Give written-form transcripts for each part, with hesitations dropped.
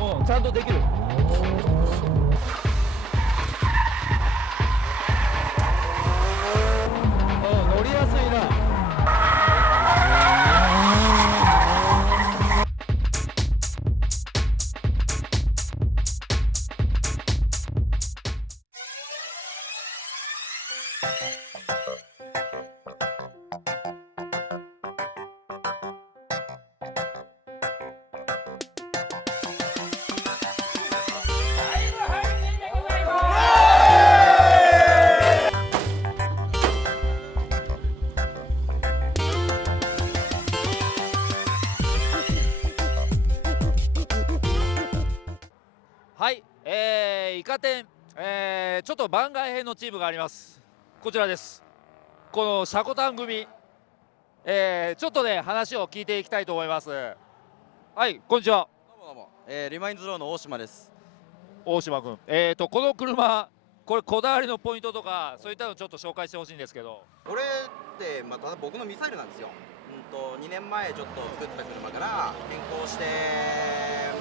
うん、ちゃんとできる。乗りやすいな。はい、イカ天、ちょっと番外編のチームがあります。こちらです。このシャコタン組、ちょっとね話を聞いていきたいと思います。はい、こんにちは。どうもどうも、リマインズローの大島です。大島君、この車、これこだわりのポイントとかそういったのちょっと紹介してほしいんですけど。これって、ただ僕のミサイルなんですよ。2年前ちょっと作った車から変更して、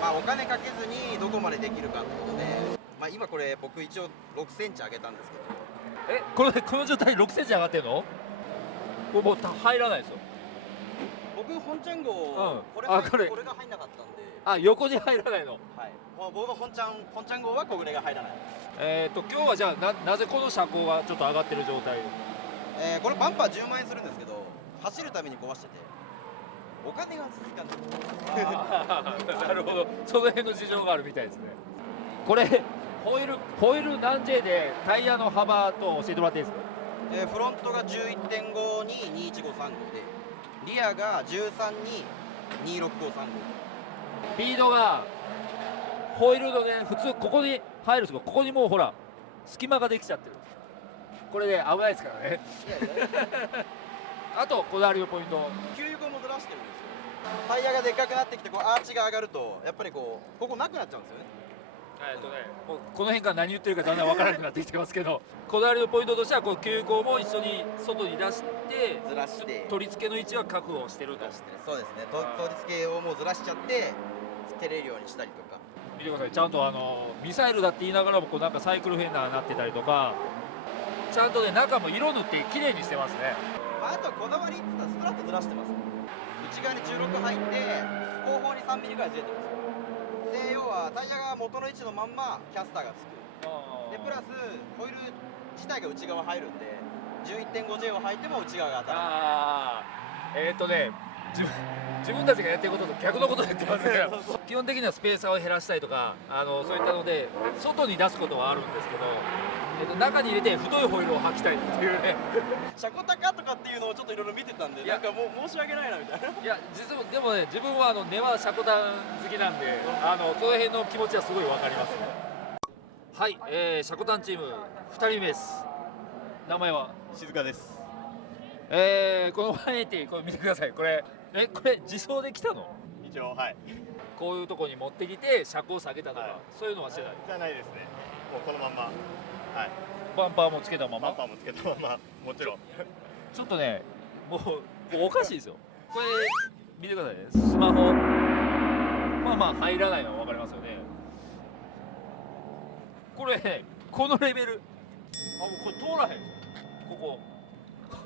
お金かけずにどこまでできるかってことで、今これ僕一応6センチ上げたんですけど、この状態6センチ上がってるの？もう入らないですよ。僕本ちゃん号、これが入んなかったんで、横に入らないの。はい、もう僕の本ちゃん号は小暮が入らない。今日はじゃあなぜこの車高がちょっと上がってる状態？これバンパー10万円するんですけど、走るために壊しててお金が続かない。なるほど、その辺の事情があるみたいですね。これホイール何 J でタイヤの幅と教えてもらっていいですか？フロントが 11.5 に21535で、リアが13に26535。スピードがホイールのね、普通ここに入るんですけど、ここにもうほら隙間ができちゃってる。これね危ないですからね。あとこだわりのポイント、給油口もずらしてるんですよ。タイヤがでっかくなってきて、こうアーチが上がるとやっぱりここなくなっちゃうんですよね。もうこの辺から何言ってるかだんだん分からなくなってきてますけど、こだわりのポイントとしてはこの給油口も一緒に外に出してずらして取り付けの位置は確保してると。そうですね、取り付けをもうずらしちゃってつけれるようにしたりとか。見てください、ちゃんとミサイルだって言いながらもこうなんかサイクルフェンダーになってたりとか、ちゃんとね中も色塗って綺麗にしてますね。あとはこだわりって言ったらストラットずらしてます。内側に16入って後方に3ミリぐらいずれてます。で要はタイヤが元の位置のまんまキャスターがつく。でプラスホイール自体が内側入るんで 11.5J を履いても内側が当たる。自分たちがやってることと逆のことをやってますね。基本的にはスペーサーを減らしたりとかそういったので外に出すことはあるんですけど、中に入れて太いホイールを履きたいっていうね。シャコタカとかっていうのをちょっといろいろ見てたんで、なんかもう申し訳ないなみたいな。いやでもね、自分は根はシャコタン好きなんでその辺の気持ちはすごいわかりますね。はい、シャコタンチーム2人目です。名前は静香です。この180、これ見てください。これ自走で来たの？一応はい。こういうとこに持ってきて車高下げたとか、そういうのはしてない？じゃないですね。もうこのまんま。はい。バンパーもつけたまま？バンパーもつけたまま、もちろん。ちょっとね、もうおかしいですよ。これ見てくださいね。スマホ入らないのは分かりますよね。これこのレベル、もうこれ通らへん。こ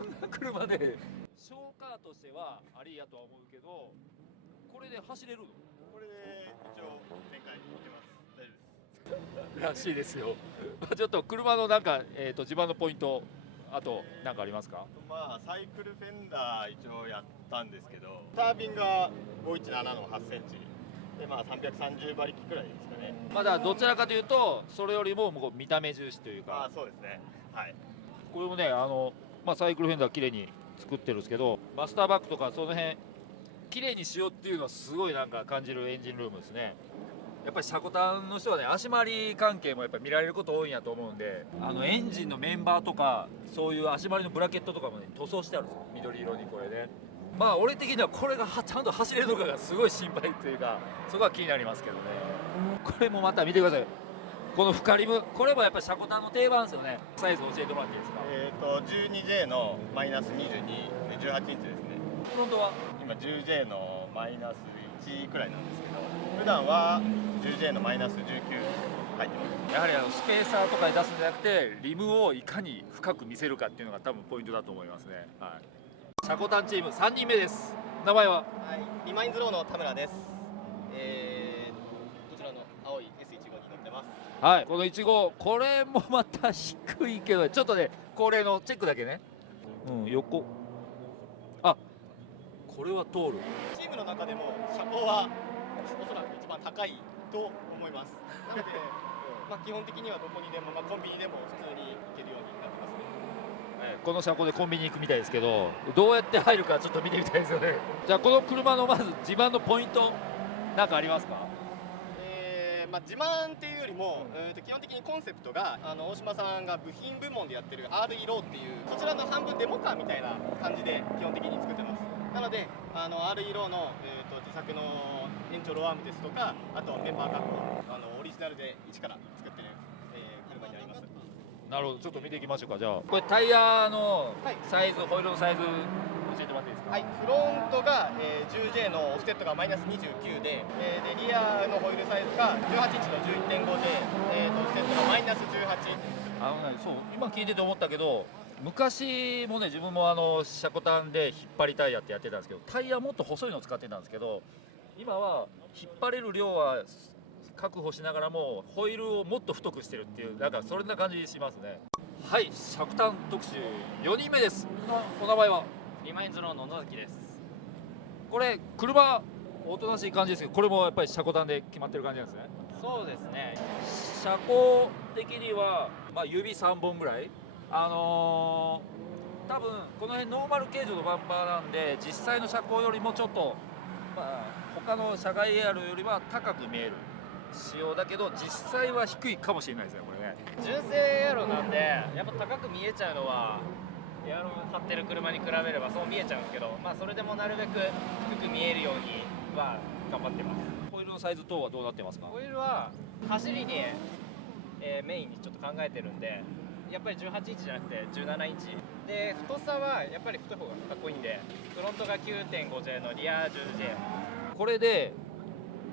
んな車でショーカーとしてはありやとは思うけど、これで走れるの？これで一応展開いけます。大丈夫です。らしいですよ。ちょっと車のなんか、自慢のポイント、あと何かありますか？サイクルフェンダー一応やったんですけど、タービンが517の8センチで、330馬力くらいですかね。まだどちらかというとそれよりももう見た目重視というか、そうですね。はい。これもねサイクルフェンダー綺麗に作ってるんですけど、マスターバックとかその辺綺麗にしようっていうのはすごいなんか感じるエンジンルームですね。やっぱりシャコタンの人はね、足回り関係もやっぱり見られること多いんやと思うんで、エンジンのメンバーとかそういう足回りのブラケットとかもね塗装してあるんですよ、緑色に。これね、俺的にはこれがちゃんと走れるのかがすごい心配というか、そこは気になりますけどね。これもまた見てください、このフカリム。これもやっぱりシャコタンの定番ですよね。サイズ教えてもらっていいですか？ 12J のマイナス22で18インチですね。フロントは今 10J のマイナス1くらいなんですけど、普段は 10J のマイナス19入ってます。やはりスペーサーとかに出すんじゃなくてリムをいかに深く見せるかっていうのが多分ポイントだと思いますね。はい、シャコタンチーム3人目です。名前は？はい、リマインズローの田村です。こちらの青い S15 に乗ってます。はい、この15、これもまた低いけどちょっとね恒例のチェックだけね。横、あ、これは通る。チームの中でも車高はおそらく一番高いと思います。なので基本的にはどこにでも、コンビニでも普通に行けるようになってますね。この車高でコンビニ行くみたいですけど、どうやって入るかちょっと見てみたいですよね。じゃあこの車のまず自慢のポイントなんかありますか？自慢っていうよりも、基本的にコンセプトが大島さんが部品部門でやってる RE ローっていうそちらの半分デモカーみたいな感じで基本的に作ってます。なのでRE ローの、自作の延長ローアームですとか、あとメンバーカップオリジナルで一から作ってる、車になります。なるほど、ちょっと見ていきましょうか。じゃあこれタイヤのサイズ、ホイールのサイズ教えてもらっていいですか？はい、フロントが、10J のオフセットがマイナス29で、リアのホイールサイズが18インチの 11.5J、オフセットがマイナス18。そう今聞いてて思ったけど、昔もね自分もシャコタンで引っ張りタイヤってやってたんですけど、タイヤもっと細いのを使ってたんですけど、今は引っ張れる量は確保しながらもホイールをもっと太くしてるっていう、なんかそんな感じしますね。はい、シャコタン特集4人目です。お名前は？リマインズローの野崎です。これ車おとなしい感じですけど、これもやっぱりシャコタンで決まってる感じなんですね。そうですね。車高的には、指3本ぐらい、多分この辺ノーマル形状のバンパーなんで、実際の車高よりもちょっと、他の車外エアロよりは高く見える仕様だけど、実際は低いかもしれないですね、これね。純正エアロなんでやっぱ高く見えちゃうのはエアロ張ってる車に比べればそう見えちゃうんですけど、それでもなるべく低く見えるようには頑張ってます。ホイールのサイズ等はどうなってますか？ホイールは走りに、メインにちょっと考えてるんで、やっぱり18インチじゃなくて17インチで、太さはやっぱり太い方がかっこいいんで、フロントが 9.5J のリア 10J。 これで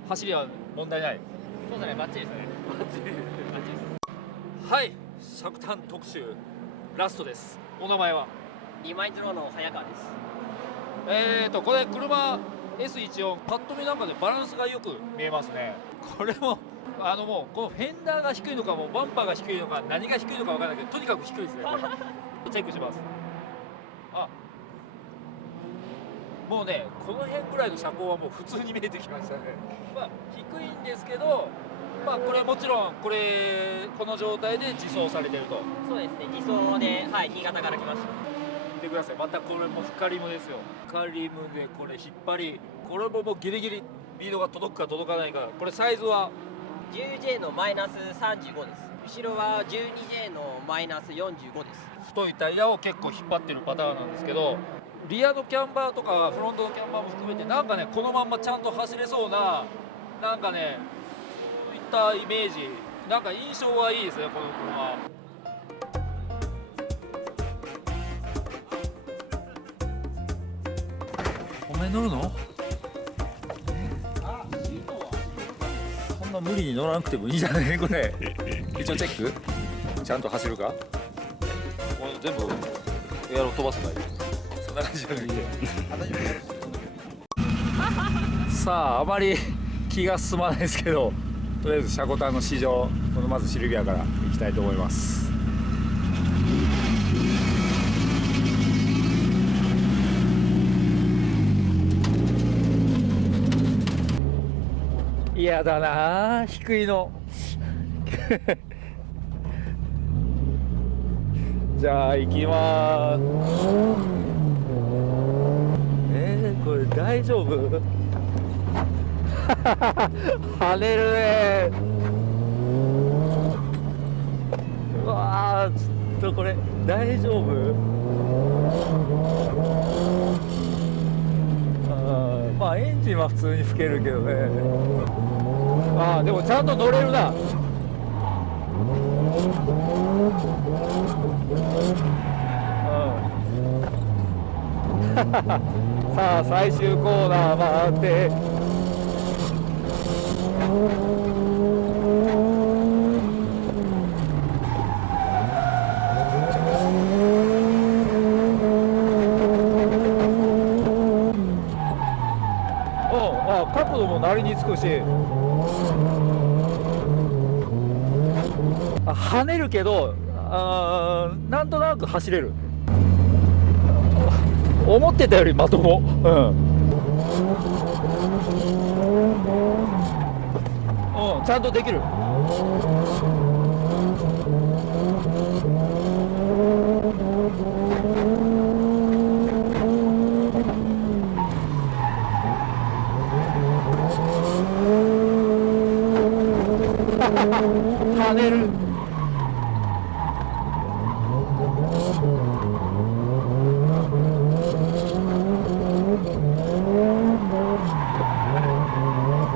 走りは問題ない？そうですね、バッチリですね。バッチリです。はい、シャコタン特集ラストです。お名前は？リマインズローの早川です。これ車 S14、パッと見なんかでバランスがよく見えますね。これももうこのフェンダーが低いのか、もうバンパーが低いのか、何が低いのか分からないけど、とにかく低いですね。これチェックします。もうね、この辺ぐらいの車高はもう普通に見えてきましたね。低いんですけど、これもちろんこの状態で自走されてると。そうですね、自走で、新潟から来ました。見てください、またこれも深リムですよ。深リムでこれ引っ張り、これももうギリギリリードが届くか届かないか。これサイズは 10J のマイナス35です。後ろは 12J のマイナス45です。太いタイヤを結構引っ張ってるパターンなんですけど、リアのキャンバーとかフロントのキャンバーも含めて、なんかねこのまんまちゃんと走れそうな、なんかねそういったイメージ、なんか印象はいいですね、この車。お前乗るの？そんな無理に乗らなくてもいいじゃないこれ。一応チェックちゃんと走るか。これ全部エアロ飛ばせばいい。そんな感じじゃなくてさあ、あまり気が進まないですけど、とりあえずシャコタンの市場、このまずシルビアから行きたいと思います。嫌だな、低いのじゃあ行きまーす。これ大丈夫？跳ねるね。うわー、ちょっとこれ大丈夫？エンジンは普通に吹けるけどね。でもちゃんと乗れるな。さあ最終コーナー回って、角度もなりにつくし、跳ねるけどなんとなく走れる。思ってたよりまとも。ちゃんとできる。跳ねる。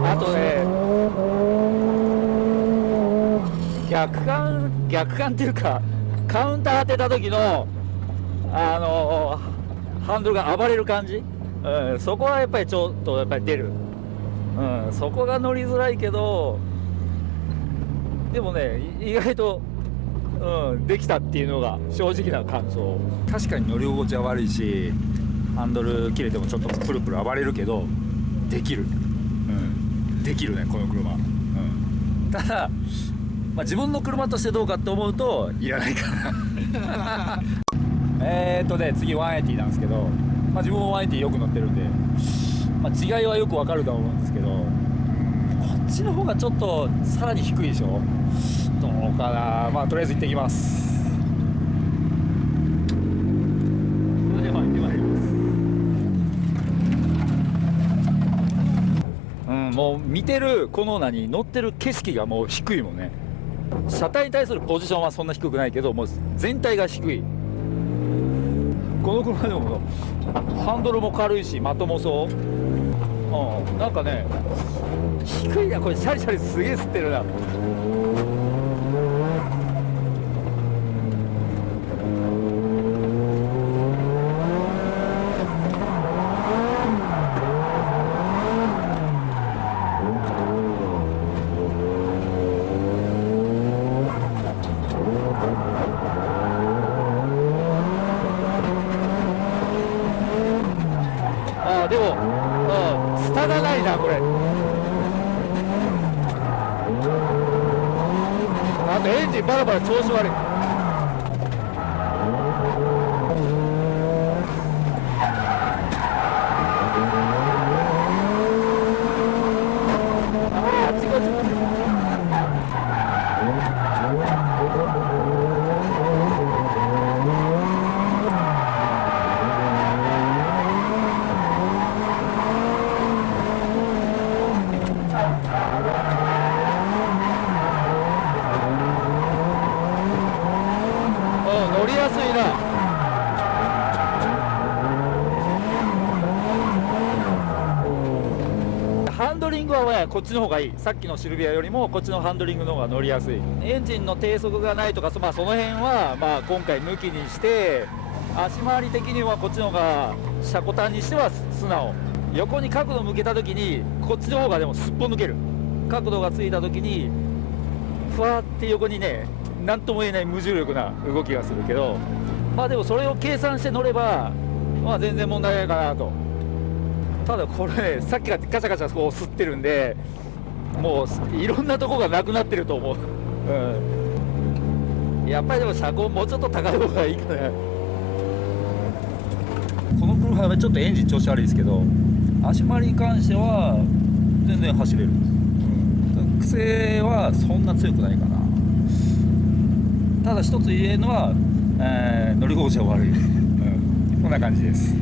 あとね、逆感っていうか、カウンター当てた時のハンドルが暴れる感じ、そこはやっぱりちょっとやっぱり出る。そこが乗りづらいけど、でもね、意外と、できたっていうのが正直な感想。確かに乗り心地は悪いし、ハンドル切れてもちょっとプルプル暴れるけど、できる、できるねこの車。ただ、自分の車としてどうかって思うといらないかな。次180なんですけど、自分も180よく乗ってるんで、違いはよくわかると思うんですけど、こっちの方がちょっとさらに低いでしょ。どうかな。とりあえず行ってきます。それでは行ってまいります。もう見てるこの乗ってる景色がもう低いもんね。車体に対するポジションはそんな低くないけど、もう全体が低い。この車でもハンドルも軽いしまともそう。なんかね、低いな。これシャリシャリすげえ吸ってるな。でも、スタがないなこれ。あとエンジンバラバラ調子悪い。あっちこっち。乗りやすいな。ハンドリングはね、こっちの方がいい。さっきのシルビアよりもこっちのハンドリングの方が乗りやすい。エンジンの低速がないとか、その辺は今回抜きにして、足回り的にはこっちの方が車庫端にしては素直。横に角度向けた時にこっちの方がでもすっぽ抜ける。角度がついた時にふわって横にね、なんとも言えない無重力な動きがするけど、でもそれを計算して乗れば全然問題ないかなと。ただこれ、さっきからガチャガチャこう吸ってるんで、もういろんなとこがなくなってると思う。やっぱりでも車高もうちょっと高い方がいいかな。この車はちょっとエンジン調子悪いですけど、足回りに関しては全然走れる。癖はそんな強くないかな。ただ一つ言えるのは、乗り心地は悪い。こんな感じです。